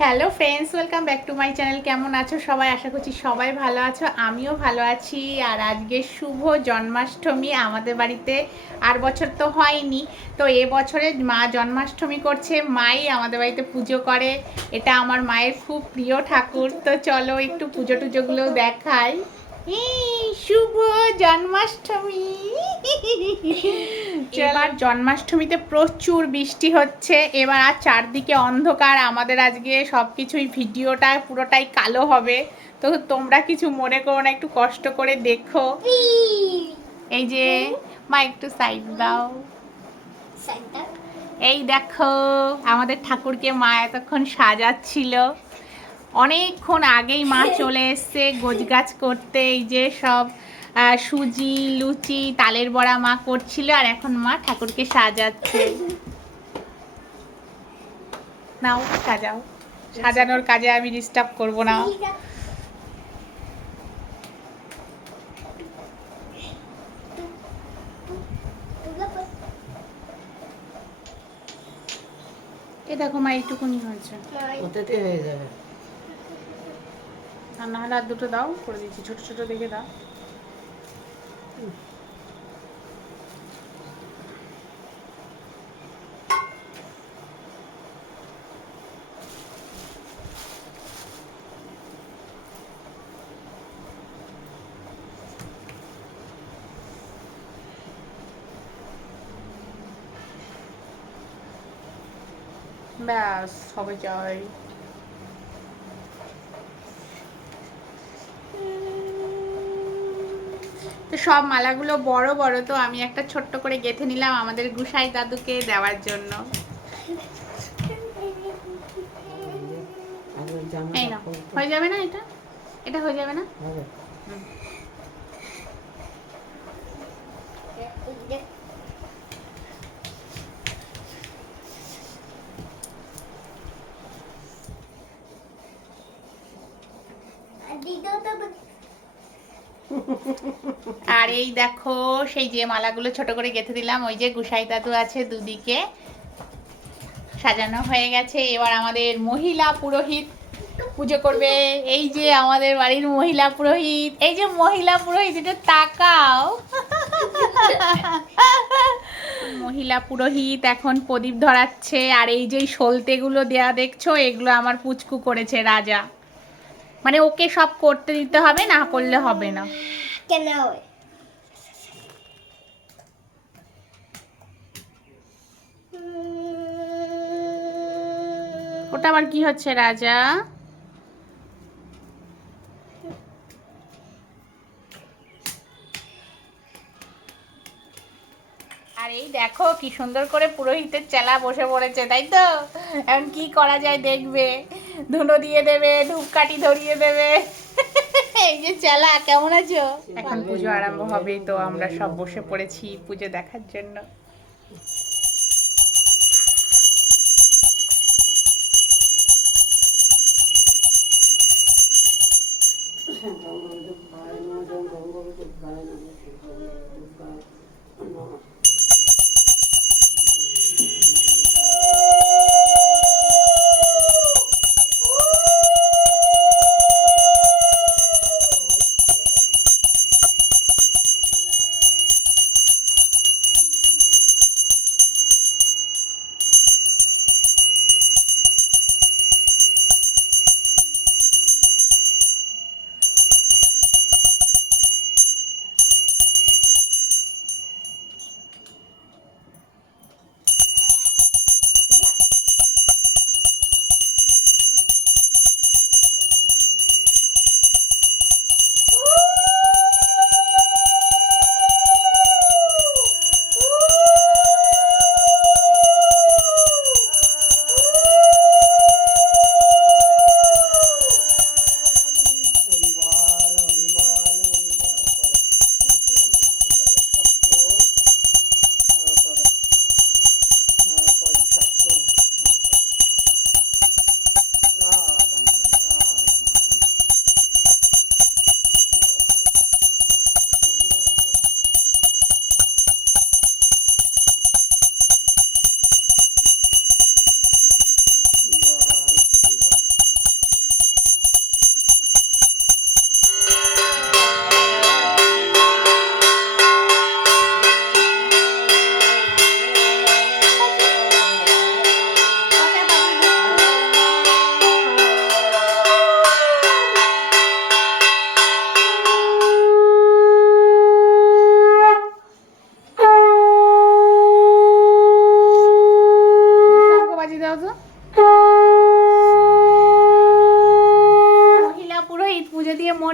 Hello friends, welcome back to my channel. কেমন আছো সবাই? আশা করছি সবাই ভালো আছো, আমিও ভালো আছি। আর আজকে শুভ জন্মাষ্টমী আমাদের বাড়িতে। আর বছর তো হয়নি, তো এবছরে মা জন্মাষ্টমী করছে, মাই আমাদের বাড়িতে পুজো করে। এটা আমার মায়ের খুব প্রিয় ঠাকুর। তো চলো একটু পুজো টুজোগুলোও দেখাই। শুভ জন্মাষ্টমী। এবার জন্মাষ্টমীতে প্রচুর বৃষ্টি হচ্ছে। এবার আর চারদিকে অন্ধকার, আমাদের আজকে সব কিছুই ভিডিওটা পুরোটাই কালো হবে। তো তোমরা কিছু মনে করো না, একটু কষ্ট করে দেখো। এই যে মা একটু সাইড দাও। এই দেখো আমাদের ঠাকুরকে মা এতক্ষণ সাজাচ্ছিল। অনেকক্ষণ আগেই মা চলে এসছে গোছগাছ করতে। এই যে সব সুজি লুচি তালের বড়া মা করছিল, আর এখন মা ঠাকুরকে সাজাচ্ছে। নাও সাজাও, সাজানোর কাজে আমি ডিস্টার্ব করব না। এ দেখো মা এইটুকুনি হয়েছে, ওটাতে হয়ে যাবে। আর না হলে আর দুটো দাও, করে দিচ্ছি, ছোট ছোট দেখে দাও। ব্যাস হবে যাই। তো সব মালাগুলো বড় বড়, তো আমি একটা ছোট্ট করে গেঁথে নিলাম আমাদের গুসাই দাদুকে দেওয়ার জন্য। এই না, হয়ে যাবে না? এটা এটা হয়ে যাবে না? আর এই দেখো সেই যে মালাগুলো ছোট করে গেঁথে দিলাম, ওই যে গুসাই দাদু আছে দুদিকে, সাজানো হয়ে গেছে। এবার আমাদের মহিলা পুরোহিত পুজো করবে। এই যে আমাদের বাড়ির মহিলা পুরোহিত, এই যে মহিলা পুরোহিত, এটা তাকাও। মহিলা পুরোহিত এখন প্রদীপ ধরাচ্ছে। আর এই যে সলতেগুলো দেয়া দেখছো, এগুলো আমার পুচকু করেছে, রাজা। মানে ওকে সব করতে দিতে হবে, না করলে হবে না। কেন? ওটা আবার কি হচ্ছে রাজা? আর এই দেখো কি সুন্দর করে পুরোহিতের চেলা বসে পড়েছে, তাই তো? এখন কি করা যায় দেখবে, ধুনো দিয়ে দেবে, ধূপকাঠি ধরিয়ে দেবে। এই যে চেলা, কেমন আছো? এখন পুজো আরম্ভ হবে, তো আমরা সব বসে পড়েছি পুজো দেখার জন্য।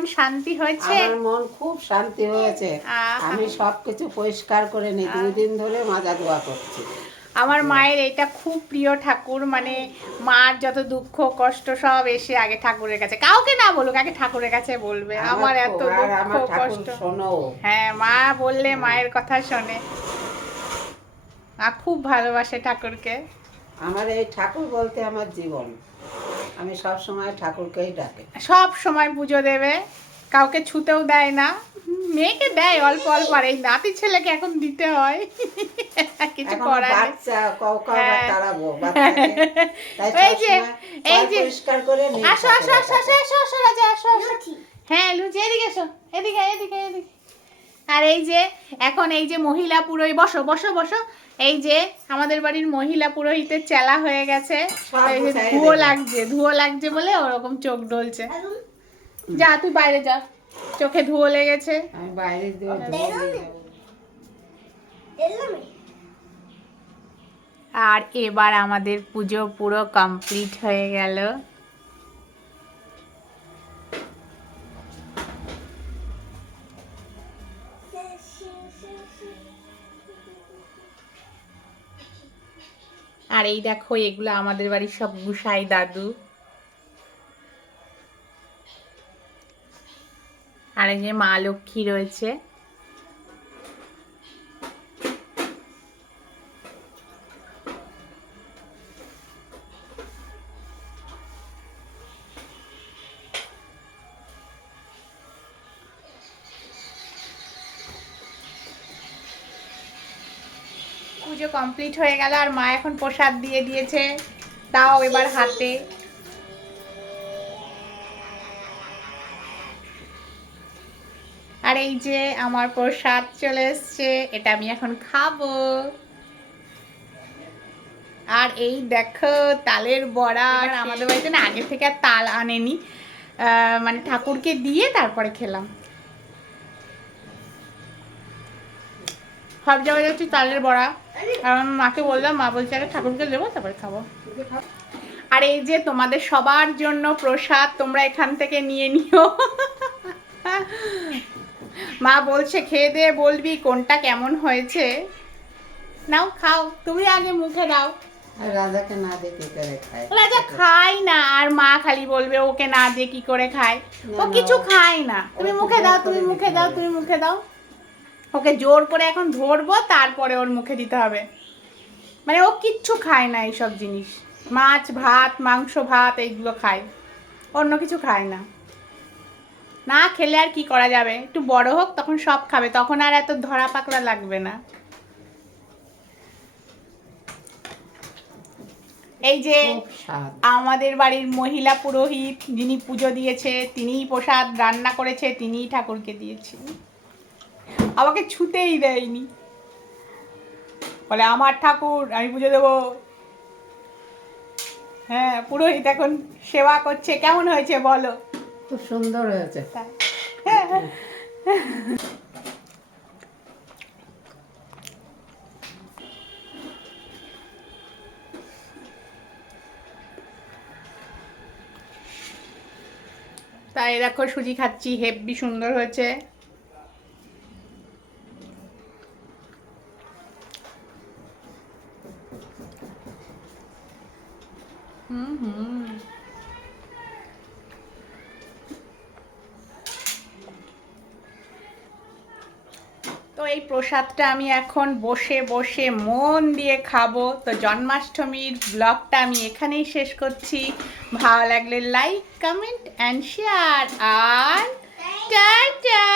মন শান্তি হয়েছে? আমার মন খুব শান্তি হয়েছে। আমি সবকিছু পরিষ্কার করে নিই, 2 দিন ধরে মাজা ধোয়া করছি। আমার মায়ের এটা খুব প্রিয় ঠাকুর, মানে মার যত দুঃখ কষ্ট সব এসে আগে ঠাকুরের কাছে, কাউকে না বলুক, আগে ঠাকুরের কাছে বলবে। আমার এত দুঃখ কষ্ট, হ্যাঁ মা বললে মায়ের কথা শোনে, খুব ভালোবাসে ঠাকুরকে। আমার এই ঠাকুর বলতে আমার জীবন, আমি সব সময় ঠাকুরকেই ডাকি। সব সময় পুজো দেবে, কাউকে ছুতেও দেয় না, মেয়েকে দেয় অল্প অল্প, আর এই নাতি ছেলেকে এখন দিতে হয়, কিছু করার নেই। এই যে এই যে আসো আসো আসো আসো আসো আসো রাজা আসো আসো, হ্যাঁ লুচি এদিকে এসো, এদিকে এদিকে এদিকে। আর এই যে এখন এই যে মহিলা পুরোহিত, বসো বসো বসো, এই যে আমাদের বাড়ির মহিলা পুরোহিতের চেলা হয়ে গেছে, ধুয়ো লাগছে বলে ওরকম চোখ ডলছে। যা তুই বাইরে যা, চোখে ধুয়ো লেগেছে। আমি বাইরে আর এবার আমাদের পুজো পুরো কমপ্লিট হয়ে গেল। আর এই দেখো এগুলো আমাদের বাড়ির সব গুসাই দাদু, আর এই যে মা লক্ষ্মী রয়েছে। পুজো কমপ্লিট হয়ে গেল, আর মা এখন প্রসাদ দিয়ে দিয়েছে, তাও এবার হাতে। আর এই যে আমার প্রসাদ চলে এসছে, এটা আমি এখন খাবো। আর এই দেখো তালের বড়া, আমাদের বাড়িতে না আগে থেকে আর তাল আনেনি, মানে ঠাকুরকে দিয়ে তারপরে খেলাম। সব জায়গায় যাচ্ছি তালের বড়া, কারণ মাকে বললাম, মা বলছে আগে ঠাকুরকে দেবো তারপরে খাবো। আর এই যে তোমাদের সবার জন্য প্রসাদ, তোমরা এখান থেকে নিয়ে নিও। মা বলছে খেয়ে দিয়ে বলবি কোনটা কেমন হয়েছে। নাও খাও, তুমি আগে মুখে দাও। রাজাকে না দিয়ে কি করে খায়? রাজা খায় না, আর মা খালি বলবে ওকে না দিয়ে কি করে খায়, ও কিছু খায় না। তুমি মুখে দাও, তুমি মুখে দাও, তুমি মুখে দাও। ওকে জোর করে এখন ধরবো, তারপরে ওর মুখে দিতে হবে। মানে ও কিচ্ছু খায় না এইসব জিনিস, মাছ ভাত মাংস ভাত এইগুলো খায়, অন্য কিছু খায় না। না খেলে আর কি করা যাবে, একটু বড় হোক তখন সব খাবে, তখন আর এত ধরা পাকড়া লাগবে না। এই যে আমাদের বাড়ির মহিলা পুরোহিত যিনি পুজো দিয়েছে, তিনিই প্রসাদ রান্না করেছে, তিনিই ঠাকুরকে দিয়েছে, আমাকে ছুতেই দেয়নি, বলে আমার ঠাকুর আমি পুজো দেবো। হ্যাঁ পুরোহিত এখন সেবা করছে। কেমন হয়েছে বলো? খুব সুন্দর হয়েছে। তাই দেখো সুজি খাচ্ছি, হেব্বি সুন্দর হয়েছে। তো এই প্রসাদটা আমি এখন বসে বসে মন দিয়ে খাবো। তো জন্মাষ্টমীর ব্লগটা আমি এখানেই শেষ করছি। ভালো লাগলে লাইক কমেন্ট অ্যান্ড শেয়ার, আর টাটা।